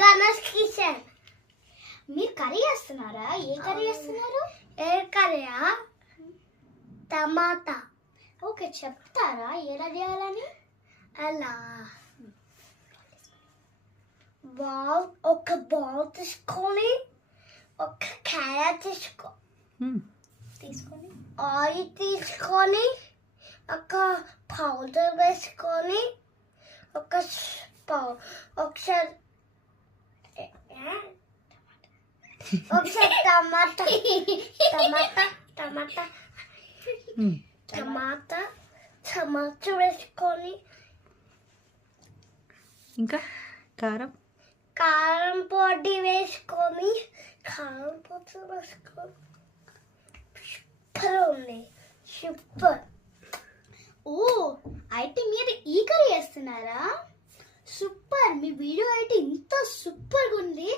Ganesh kitchen. మీరు curry చేస్తున్నారా? ఏ curry చేస్తున్నారు? ఏ కర్రీయా? టమాటా. ఓకే, చెప్తారా ఎలా చేయాలని? అలా ఒక బౌల్ తీసుకొని ఒక క్యారెట్ తీసుకొని ఆయిల్ తీసుకొని ఒక పౌడర్ వేసుకొని ఒకసారి టమాటా టమాటా టమాటా టమాటా టమాటా వేసుకొని ఇంకా కారం కారం పొడి వేసుకొని సూపర్ ఉంది. సూపర్. ఓ, అయితే మీరు ఈ కర్రీ చేస్తున్నారా? సూపర్. మీ వీడియో అయితే ఇంత సూపర్గా ఉంది.